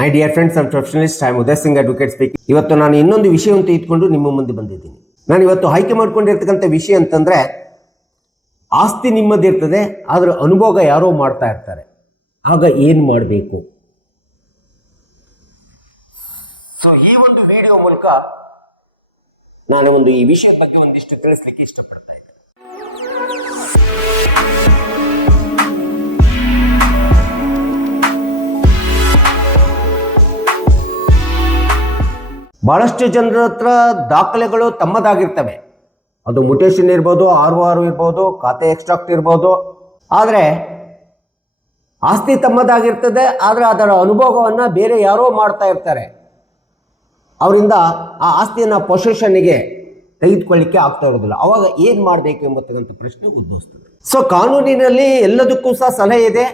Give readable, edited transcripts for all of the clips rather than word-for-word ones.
My dear friends and professionalist, I am Uday Singh advocate speaking. ಇವತ್ತು ನಾನು ಇನ್ನೊಂದು ವಿಷಯವನ್ನು ತೆಗೆದುಕೊಂಡು ನಿಮ್ಮ ಮುಂದೆ ಬಂದಿದ್ದೀನಿ. ನಾನು ಇವತ್ತು ಆಯ್ಕೆ ಮಾಡ್ಕೊಂಡಿರ್ತಕ್ಕಂಥ ವಿಷಯ ಅಂತಂದ್ರೆ, ಆಸ್ತಿ ನಿಮ್ಮದಿರ್ತದೆ, ಆದ್ರೆ ಅನುಭೋಗ ಯಾರೋ ಮಾಡ್ತಾ ಇರ್ತಾರೆ. ಆಗ ಏನು ಮಾಡಬೇಕು? ಸೊ ಈ ಒಂದು ವಿಡಿಯೋ ಮೂಲಕ ನಾನು ಈ ವಿಷಯದ ಬಗ್ಗೆ ಒಂದಿಷ್ಟು ತಿಳಿಸ್ಲಿಕ್ಕೆ ಇಷ್ಟಪಡ್ತಾ ಇದ್ದೇನೆ. ಬಹಳಷ್ಟು ಜನರ ಹತ್ರ ದಾಖಲೆಗಳು ತಮ್ಮದಾಗಿರ್ತವೆ. ಅದು ಮುಟೇಷನ್ ಇರ್ಬೋದು, ROR ಇರ್ಬೋದು, ಖಾತೆ ಎಕ್ಸ್ಟ್ರಾಕ್ಟ್ ಇರ್ಬೋದು. ಆದರೆ ಆಸ್ತಿ ತಮ್ಮದಾಗಿರ್ತದೆ, ಆದರೆ ಅದರ ಅನುಭವವನ್ನು ಬೇರೆ ಯಾರೋ ಮಾಡ್ತಾ ಇರ್ತಾರೆ. ಅವರಿಂದ ಆ ಆಸ್ತಿಯನ್ನು ಪೊಸೆಷನ್ನಿಗೆ ತೆಗೆದುಕೊಳ್ಳಿಕ್ಕೆ ಆಗ್ತಾ ಇರೋದಿಲ್ಲ. ಅವಾಗ ಏನು ಮಾಡಬೇಕು ಎಂಬತಕ್ಕಂಥ ಪ್ರಶ್ನೆ ಉದ್ಭವಿಸ್ತದೆ. ಸೊ ಕಾನೂನಿನಲ್ಲಿ ಎಲ್ಲದಕ್ಕೂ ಸಹ ಸಲಹೆ ಇದೆ.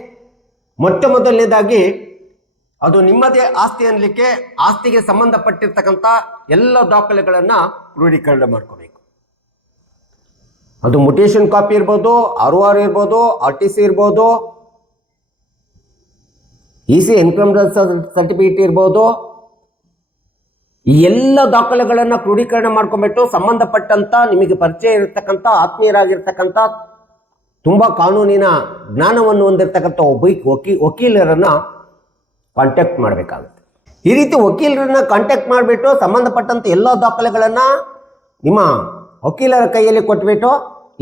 ಮೊಟ್ಟ ಮೊದಲನೇದಾಗಿ ಅದು ನಿಮ್ಮದೇ ಆಸ್ತಿ ಅನ್ನಲಿಕ್ಕೆ ಆಸ್ತಿಗೆ ಸಂಬಂಧಪಟ್ಟಿರ್ತಕ್ಕಂಥ ಎಲ್ಲ ದಾಖಲೆಗಳನ್ನು ಕ್ರೋಢೀಕರಣ ಮಾಡ್ಕೋಬೇಕು. ಅದು ಮುಟೇಷನ್ ಕಾಪಿ ಇರ್ಬೋದು, ROR ಇರ್ಬೋದು, RTC ಇರ್ಬೋದು, EC ಇನ್ಕಮ್ ಸರ್ಟಿಫಿಕೇಟ್ ಇರ್ಬೋದು. ಈ ಎಲ್ಲ ದಾಖಲೆಗಳನ್ನು ಕ್ರೋಢೀಕರಣ ಮಾಡ್ಕೊಂಡ್ಬಿಟ್ಟು ಸಂಬಂಧಪಟ್ಟಂತ ನಿಮಗೆ ಪರಿಚಯ ಇರತಕ್ಕಂಥ, ಆತ್ಮೀಯರಾಗಿರ್ತಕ್ಕಂಥ, ತುಂಬಾ ಕಾನೂನಿನ ಜ್ಞಾನವನ್ನು ಹೊಂದಿರತಕ್ಕಂಥ ವಕೀಲರನ್ನ ಕಾಂಟ್ಯಾಕ್ಟ್ ಮಾಡಬೇಕಾಗುತ್ತೆ. ಈ ರೀತಿ ವಕೀಲರನ್ನ ಕಾಂಟ್ಯಾಕ್ಟ್ ಮಾಡಿಬಿಟ್ಟು ಸಂಬಂಧಪಟ್ಟಂತ ಎಲ್ಲ ದಾಖಲೆಗಳನ್ನು ನಿಮ್ಮ ವಕೀಲರ ಕೈಯಲ್ಲಿ ಕೊಟ್ಬಿಟ್ಟು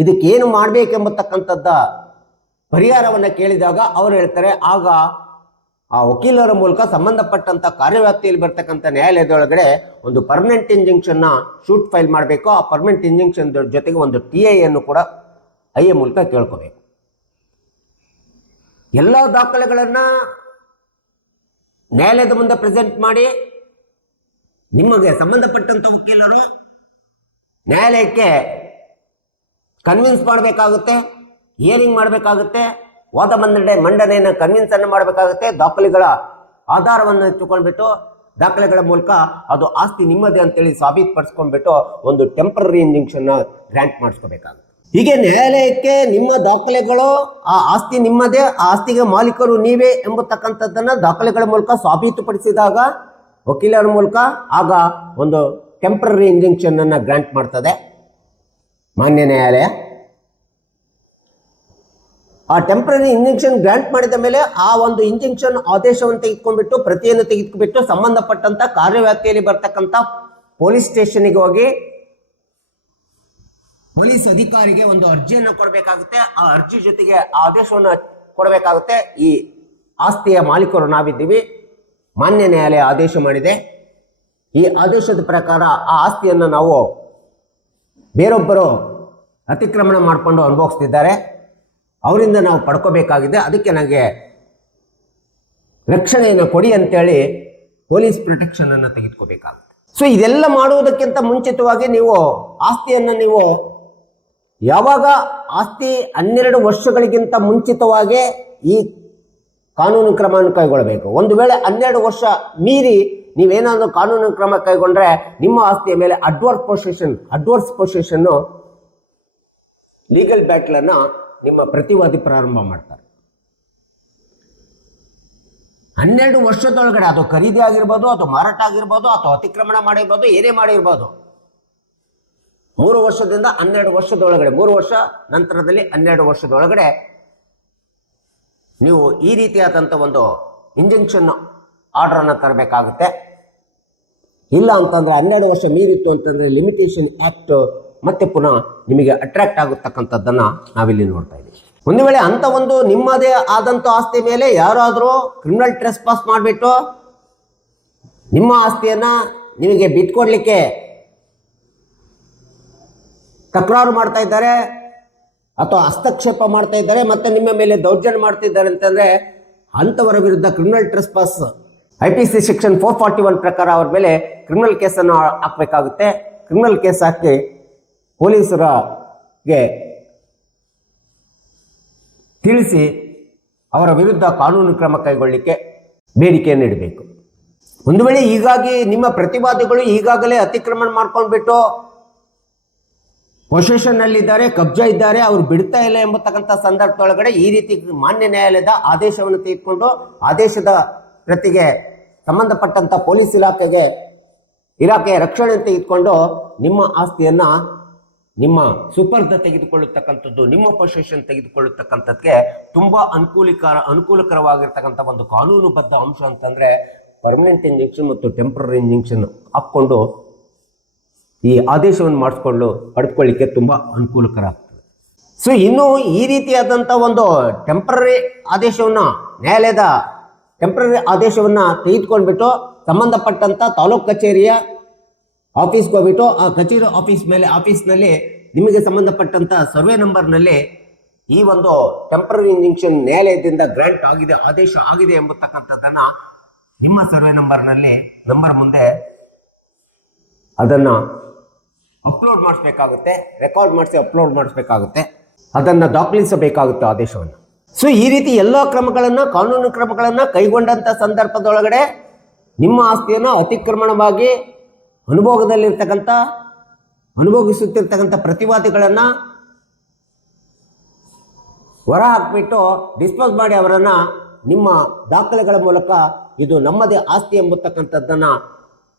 ಇದಕ್ಕೇನು ಮಾಡಬೇಕೆಂಬತಕ್ಕಂಥದ್ದ ಪರಿಹಾರವನ್ನು ಕೇಳಿದಾಗ ಅವರು ಹೇಳ್ತಾರೆ. ಆಗ ಆ ವಕೀಲರ ಮೂಲಕ ಸಂಬಂಧಪಟ್ಟಂತ ಕಾರ್ಯವ್ಯಾಪ್ತಿಯಲ್ಲಿ ಬರ್ತಕ್ಕಂಥ ನ್ಯಾಯಾಲಯದೊಳಗಡೆ ಒಂದು ಪರ್ಮನೆಂಟ್ ಇಂಜಂಕ್ಷನ್ನ ಶೂಟ್ ಫೈಲ್ ಮಾಡಬೇಕು. ಆ ಪರ್ಮನೆಂಟ್ ಇಂಜಂಕ್ಷನ್ ಜೊತೆಗೆ ಒಂದು TI ಅನ್ನು ಕೂಡ IA ಮೂಲಕ ಕೇಳ್ಕೋಬೇಕು. ಎಲ್ಲ ದಾಖಲೆಗಳನ್ನ ನ್ಯಾಯಾಲಯದ ಮುಂದೆ ಪ್ರೆಸೆಂಟ್ ಮಾಡಿ ನಿಮಗೆ ಸಂಬಂಧಪಟ್ಟಂತ ವಕೀಲರು ನ್ಯಾಯಾಲಯಕ್ಕೆ ಕನ್ವಿನ್ಸ್ ಮಾಡಬೇಕಾಗುತ್ತೆ, ಹಿಯರಿಂಗ್ ಮಾಡಬೇಕಾಗುತ್ತೆ, ವಾದ ಮಂಡನೆಯನ್ನು ಕನ್ವಿನ್ಸ್ ಅನ್ನು ಮಾಡಬೇಕಾಗುತ್ತೆ. ದಾಖಲೆಗಳ ಆಧಾರವನ್ನು ಇಟ್ಟುಕೊಂಡ್ಬಿಟ್ಟು ದಾಖಲೆಗಳ ಮೂಲಕ ಅದು ಆಸ್ತಿ ನಿಮ್ಮದೇ ಅಂತೇಳಿ ಸಾಬೀತುಪಡಿಸ್ಕೊಂಡ್ಬಿಟ್ಟು ಒಂದು ಟೆಂಪರರಿ ಇಂಜಂಕ್ಷನ್ ಗ್ರಾಂಟ್ ಮಾಡಿಸ್ಕೋಬೇಕಾಗುತ್ತೆ. ಹೀಗೆ ನ್ಯಾಯಾಲಯಕ್ಕೆ ನಿಮ್ಮ ದಾಖಲೆಗಳು, ಆ ಆಸ್ತಿ ನಿಮ್ಮದೇ, ಆ ಆಸ್ತಿಗೆ ಮಾಲೀಕರು ನೀವೇ ಎಂಬತಕ್ಕಂಥದ್ದನ್ನ ದಾಖಲೆಗಳ ಮೂಲಕ ಸಾಬೀತುಪಡಿಸಿದಾಗ ವಕೀಲರ ಮೂಲಕ ಆಗ ಒಂದು ಟೆಂಪರರಿ ಇಂಜಂಕ್ಷನ್ ಅನ್ನ ಗ್ರಾಂಟ್ ಮಾಡ್ತದೆ ಮಾನ್ಯ ನ್ಯಾಯಾಲಯ. ಆ ಟೆಂಪರರಿ ಇಂಜಂಕ್ಷನ್ ಗ್ರಾಂಟ್ ಮಾಡಿದ ಮೇಲೆ ಆ ಒಂದು ಇಂಜಂಕ್ಷನ್ ಆದೇಶವನ್ನು ತೆಗೆದುಕೊಂಡ್ಬಿಟ್ಟು, ಪ್ರತಿಯನ್ನು ತೆಗೆದುಕೊಂಡ್ಬಿಟ್ಟು ಸಂಬಂಧಪಟ್ಟಂತ ಕಾರ್ಯವ್ಯಾಪ್ತಿಯಲ್ಲಿ ಬರ್ತಕ್ಕಂಥ ಪೊಲೀಸ್ ಸ್ಟೇಷನ್ಗೆ ಹೋಗಿ ಪೊಲೀಸ್ ಅಧಿಕಾರಿಗೆ ಒಂದು ಅರ್ಜಿಯನ್ನು ಕೊಡಬೇಕಾಗುತ್ತೆ. ಆ ಅರ್ಜಿ ಜೊತೆಗೆ ಆ ಆದೇಶವನ್ನು ಕೊಡಬೇಕಾಗುತ್ತೆ. ಈ ಆಸ್ತಿಯ ಮಾಲೀಕರು ನಾವಿದ್ದೀವಿ, ಮಾನ್ಯ ನ್ಯಾಯಾಲಯ ಆದೇಶ ಮಾಡಿದೆ, ಈ ಆದೇಶದ ಪ್ರಕಾರ ಆ ಆಸ್ತಿಯನ್ನು ನಾವು ಬೇರೊಬ್ಬರು ಅತಿಕ್ರಮಣ ಮಾಡಿಕೊಂಡು ಅನುಭವಿಸ್ತಿದ್ದಾರೆ, ಅವರಿಂದ ನಾವು ಪಡ್ಕೋಬೇಕಾಗಿದೆ, ಅದಕ್ಕೆ ನನಗೆ ರಕ್ಷಣೆಯನ್ನು ಕೊಡಿ ಅಂತೇಳಿ ಪೊಲೀಸ್ ಪ್ರೊಟೆಕ್ಷನ್ ಅನ್ನು ತೆಗೆದುಕೋಬೇಕಾಗುತ್ತೆ. ಸೊ ಇದೆಲ್ಲ ಮಾಡುವುದಕ್ಕಿಂತ ಮುಂಚಿತವಾಗಿ ನೀವು ಆಸ್ತಿಯನ್ನು ನೀವು ಯಾವಾಗ ಆಸ್ತಿ 12 ವರ್ಷಗಳಿಗಿಂತ ಮುಂಚಿತವಾಗಿ ಈ ಕಾನೂನು ಕ್ರಮವನ್ನು ಕೈಗೊಳ್ಳಬೇಕು. ಒಂದು ವೇಳೆ 12 ವರ್ಷ ಮೀರಿ ನೀವೇನಾದರೂ ಕಾನೂನು ಕ್ರಮ ಕೈಗೊಂಡ್ರೆ ನಿಮ್ಮ ಆಸ್ತಿಯ ಮೇಲೆ ಅಡ್ವರ್ಸ್ ಪೊಸೆಷನ್ ಲೀಗಲ್ ಬ್ಯಾಟಲ್ ಅನ್ನ ನಿಮ್ಮ ಪ್ರತಿವಾದಿ ಪ್ರಾರಂಭ ಮಾಡ್ತಾರೆ. 12 ವರ್ಷದೊಳಗಡೆ ಅದು ಖರೀದಿ ಆಗಿರ್ಬೋದು, ಅಥವಾ ಮಾರಾಟ ಆಗಿರ್ಬೋದು, ಅಥವಾ ಅತಿಕ್ರಮಣ ಮಾಡಿರ್ಬೋದು, ಏನೇ ಮಾಡಿರ್ಬೋದು, 3 ವರ್ಷದಿಂದ 12 ವರ್ಷದೊಳಗಡೆ, 3 ವರ್ಷ ನಂತರದಲ್ಲಿ 12 ವರ್ಷದೊಳಗಡೆ ನೀವು ಈ ರೀತಿಯಾದಂಥ ಒಂದು ಇಂಜಂಕ್ಷನ್ ಆರ್ಡರ್ ಅನ್ನು ತರಬೇಕಾಗುತ್ತೆ. ಇಲ್ಲ ಅಂತಂದ್ರೆ 12 ವರ್ಷ ಮೀರಿತ್ತು ಅಂತಂದ್ರೆ ಲಿಮಿಟೇಷನ್ ಆಕ್ಟ್ ಮತ್ತೆ ಪುನಃ ನಿಮಗೆ ಅಟ್ರಾಕ್ಟ್ ಆಗತಕ್ಕಂಥದ್ದನ್ನ ನಾವಿಲ್ಲಿ ನೋಡ್ತಾ ಇದ್ದೀವಿ. ಒಂದು ವೇಳೆ ಅಂತ ಒಂದು ನಿಮ್ಮದೇ ಆದಂಥ ಆಸ್ತಿ ಮೇಲೆ ಯಾರಾದರೂ ಕ್ರಿಮಿನಲ್ ಟ್ರೆಸ್ಪಾಸ್ ಮಾಡಿಬಿಟ್ಟು ನಿಮ್ಮ ಆಸ್ತಿಯನ್ನ ನಿಮಗೆ ಬಿಟ್ಕೊಡ್ಲಿಕ್ಕೆ ತಕರಾರು ಮಾಡ್ತಾ ಇದ್ದಾರೆ, ಅಥವಾ ಹಸ್ತಕ್ಷೇಪ ಮಾಡ್ತಾ ಇದ್ದಾರೆ, ಮತ್ತೆ ನಿಮ್ಮ ಮೇಲೆ ದೌರ್ಜನ್ಯ ಮಾಡ್ತಿದ್ದಾರೆ ಅಂತಂದ್ರೆ ಅಂಥವರ ವಿರುದ್ಧ ಕ್ರಿಮಿನಲ್ ಟ್ರೆಸ್ಪಾಸ್ IPC ಸೆಕ್ಷನ್ 441 ಪ್ರಕಾರ ಅವ್ರ ಮೇಲೆ ಕ್ರಿಮಿನಲ್ ಕೇಸನ್ನು ಹಾಕಬೇಕಾಗುತ್ತೆ. ಕ್ರಿಮಿನಲ್ ಕೇಸ್ ಹಾಕಿ ಪೊಲೀಸರಿಗೆ ತಿಳಿಸಿ ಅವರ ವಿರುದ್ಧ ಕಾನೂನು ಕ್ರಮ ಕೈಗೊಳ್ಳಲಿಕ್ಕೆ ಬೇಡಿಕೆಯನ್ನು ನೀಡಬೇಕು. ಒಂದು ವೇಳೆ ಹೀಗಾಗಿ ನಿಮ್ಮ ಪ್ರತಿವಾದಿಗಳು ಈಗಾಗಲೇ ಅತಿಕ್ರಮಣ ಮಾಡ್ಕೊಂಡ್ಬಿಟ್ಟು ಪೊಸೆಷನ್ ನಲ್ಲಿದ್ದಾರೆ, ಕಬ್ಜಾ ಇದ್ದಾರೆ, ಅವರು ಬಿಡ್ತಾ ಇಲ್ಲ ಎಂಬತಕ್ಕಂಥ ಸಂದರ್ಭದೊಳಗಡೆ ಈ ರೀತಿ ಮಾನ್ಯ ನ್ಯಾಯಾಲಯದ ಆದೇಶವನ್ನು ತೆಗೆದುಕೊಂಡು ಆದೇಶದ ಪ್ರತಿಗೆ ಸಂಬಂಧಪಟ್ಟಂಥ ಪೊಲೀಸ್ ಇಲಾಖೆಯ ರಕ್ಷಣೆ ತೆಗೆದುಕೊಂಡು ನಿಮ್ಮ ಆಸ್ತಿಯನ್ನು ನಿಮ್ಮ ಸುಪರ್ದ ತೆಗೆದುಕೊಳ್ಳತಕ್ಕಂಥದ್ದು, ನಿಮ್ಮ ಪೊಸೆಷನ್ ತೆಗೆದುಕೊಳ್ಳತಕ್ಕಂಥದ್ದಕ್ಕೆ ತುಂಬ ಅನುಕೂಲಕರವಾಗಿರ್ತಕ್ಕಂಥ ಒಂದು ಕಾನೂನುಬದ್ಧ ಅಂಶ ಅಂತಂದರೆ ಪರ್ಮನೆಂಟ್ ಇಂಜೆಕ್ಷನ್ ಮತ್ತು ಟೆಂಪ್ರರಿ ಇಂಜೆಕ್ಷನ್ ಹಾಕ್ಕೊಂಡು ಈ ಆದೇಶವನ್ನು ಪಡೆದುಕೊಳ್ಳಿಕ್ಕೆ ತುಂಬ ಅನುಕೂಲಕರ ಆಗ್ತದೆ. ಸೊ ಇನ್ನು ಈ ರೀತಿಯಾದಂಥ ಒಂದು ಟೆಂಪ್ರರಿ ಆದೇಶವನ್ನು, ನ್ಯಾಯಾಲಯದ ಟೆಂಪ್ರರಿ ಆದೇಶವನ್ನು ತೆಗೆದುಕೊಂಡ್ಬಿಟ್ಟು ಸಂಬಂಧಪಟ್ಟಂಥ ತಾಲೂಕು ಕಚೇರಿಯ ಆಫೀಸ್ಗೆ ಹೋಗ್ಬಿಟ್ಟು ಆ ಕಚೇರಿ ಆಫೀಸ್ನಲ್ಲಿ ನಿಮಗೆ ಸಂಬಂಧಪಟ್ಟಂಥ ಸರ್ವೆ ನಂಬರ್ನಲ್ಲಿ ಈ ಒಂದು ಟೆಂಪ್ರರಿ ಇಂಜೆಕ್ಷನ್ ನ್ಯಾಯಾಲಯದಿಂದ ಗ್ರಾಂಟ್ ಆಗಿದೆ, ಆದೇಶ ಆಗಿದೆ ಎಂಬತಕ್ಕಂಥದ್ದನ್ನು ನಿಮ್ಮ ಸರ್ವೆ ನಂಬರ್ ಮುಂದೆ ಅದನ್ನು ಅಪ್ಲೋಡ್ ಮಾಡಿಸ್ಬೇಕಾಗುತ್ತೆ, ರೆಕಾರ್ಡ್ ಮಾಡಿಸಿ ಅಪ್ಲೋಡ್ ಮಾಡಿಸ್ಬೇಕಾಗುತ್ತೆ, ಅದನ್ನು ದಾಖಲಿಸಬೇಕಾಗುತ್ತೆ ಆದೇಶವನ್ನು. ಸೊ ಈ ರೀತಿ ಎಲ್ಲ ಕಾನೂನು ಕ್ರಮಗಳನ್ನು ಕೈಗೊಂಡಂಥ ಸಂದರ್ಭದೊಳಗಡೆ ನಿಮ್ಮ ಆಸ್ತಿಯನ್ನು ಅತಿಕ್ರಮಣವಾಗಿ ಅನುಭವಿಸುತ್ತಿರ್ತಕ್ಕಂಥ ಪ್ರತಿವಾದಿಗಳನ್ನು ಹೊರ ಹಾಕಿಬಿಟ್ಟು ಡಿಸ್ಪೋಸ್ ಮಾಡಿ ಅವರನ್ನು ನಿಮ್ಮ ದಾಖಲೆಗಳ ಮೂಲಕ ಇದು ನಮ್ಮದೇ ಆಸ್ತಿ ಎಂಬತಕ್ಕಂಥದ್ದನ್ನು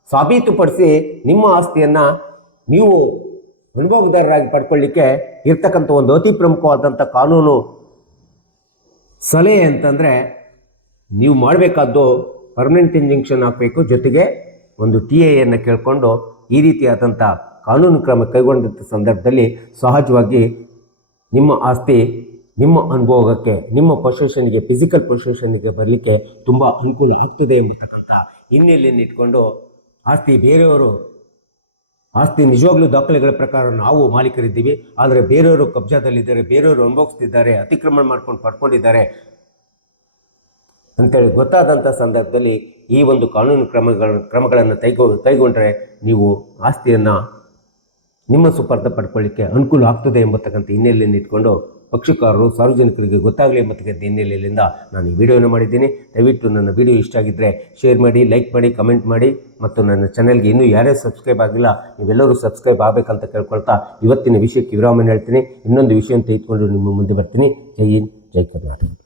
ಸಾಬೀತುಪಡಿಸಿ ನಿಮ್ಮ ಆಸ್ತಿಯನ್ನು ನೀವು ಅನುಭವದಾರರಾಗಿ ಪಡ್ಕೊಳ್ಳಿಕ್ಕೆ ಇರ್ತಕ್ಕಂಥ ಒಂದು ಅತಿ ಪ್ರಮುಖವಾದಂಥ ಕಾನೂನು ಸಲಹೆ ಅಂತಂದರೆ ನೀವು ಮಾಡಬೇಕಾದ್ದು ಪರ್ಮನೆಂಟ್ ಇಂಜೆಕ್ಷನ್ ಹಾಕಬೇಕು, ಜೊತೆಗೆ ಒಂದು TIAಯನ್ನು ಕೇಳಿಕೊಂಡು ಈ ರೀತಿಯಾದಂಥ ಕಾನೂನು ಕ್ರಮ ಕೈಗೊಂಡಂಥ ಸಂದರ್ಭದಲ್ಲಿ ಸಹಜವಾಗಿ ನಿಮ್ಮ ಆಸ್ತಿ ನಿಮ್ಮ ಅನುಭೋಗಕ್ಕೆ, ನಿಮ್ಮ ಪೊಸೆಷನ್ಗೆ, ಫಿಸಿಕಲ್ ಪೊಸೆಷನ್ಗೆ ಬರಲಿಕ್ಕೆ ತುಂಬ ಅನುಕೂಲ ಆಗ್ತದೆ ಎಂಬತಕ್ಕಂಥ ಹಿನ್ನೆಲೆಯನ್ನು ಇಟ್ಕೊಂಡು ಆಸ್ತಿ ನಿಜವಾಗ್ಲೂ ದಾಖಲೆಗಳ ಪ್ರಕಾರ ನಾವು ಮಾಲೀಕರಿದ್ದೀವಿ, ಆದರೆ ಬೇರೆಯವರು ಕಬ್ಜಾದಲ್ಲಿದ್ದಾರೆ, ಬೇರೆಯವರು ಅನುಭವಿಸ್ತಿದ್ದಾರೆ, ಅತಿಕ್ರಮಣ ಮಾಡ್ಕೊಂಡು ಪಡ್ಕೊಂಡಿದ್ದಾರೆ ಅಂತೇಳಿ ಗೊತ್ತಾದಂಥ ಸಂದರ್ಭದಲ್ಲಿ ಈ ಒಂದು ಕಾನೂನು ಕ್ರಮಗಳನ್ನು ಕೈಗೊಂಡ್ರೆ ನೀವು ಆಸ್ತಿಯನ್ನು ನಿಮ್ಮ ಸುಪರ್ದ ಪಡ್ಕೊಳ್ಳಿಕ್ಕೆ ಅನುಕೂಲ ಆಗ್ತದೆ ಎಂಬತಕ್ಕಂಥ ಹಿನ್ನೆಲೆಯನ್ನು ಇಟ್ಕೊಂಡು ಪಕ್ಷಕಾರರು ಸಾರ್ವಜನಿಕರಿಗೆ ಗೊತ್ತಾಗಲಿ ಎಂಬತಕ್ಕಂಥ ಹಿನ್ನೆಲೆಯಿಂದ ನಾನು ಈ ವಿಡಿಯೋನ ಮಾಡಿದ್ದೀನಿ. ದಯವಿಟ್ಟು ನನ್ನ ವಿಡಿಯೋ ಇಷ್ಟ ಆಗಿದ್ದರೆ ಶೇರ್ ಮಾಡಿ, ಲೈಕ್ ಮಾಡಿ, ಕಮೆಂಟ್ ಮಾಡಿ, ಮತ್ತು ನನ್ನ ಚಾನೆಲ್ಗೆ ಇನ್ನೂ ಯಾರ್ಯಾರು ಸಬ್ಸ್ಕ್ರೈಬ್ ಆಗಿಲ್ಲ ನೀವೆಲ್ಲರೂ ಸಬ್ಸ್ಕ್ರೈಬ್ ಆಗಬೇಕಂತ ಕೇಳ್ಕೊಳ್ತಾ ಇವತ್ತಿನ ವಿಷಯಕ್ಕೆ ವಿರಾಮನ ಹೇಳ್ತೀನಿ. ಇನ್ನೊಂದು ವಿಷಯ ತೆಗೆದುಕೊಂಡು ನಿಮ್ಮ ಮುಂದೆ ಬರ್ತೀನಿ. ಜೈ ಹಿಂದ್, ಜೈ ಕರ್ನಾಟಕ.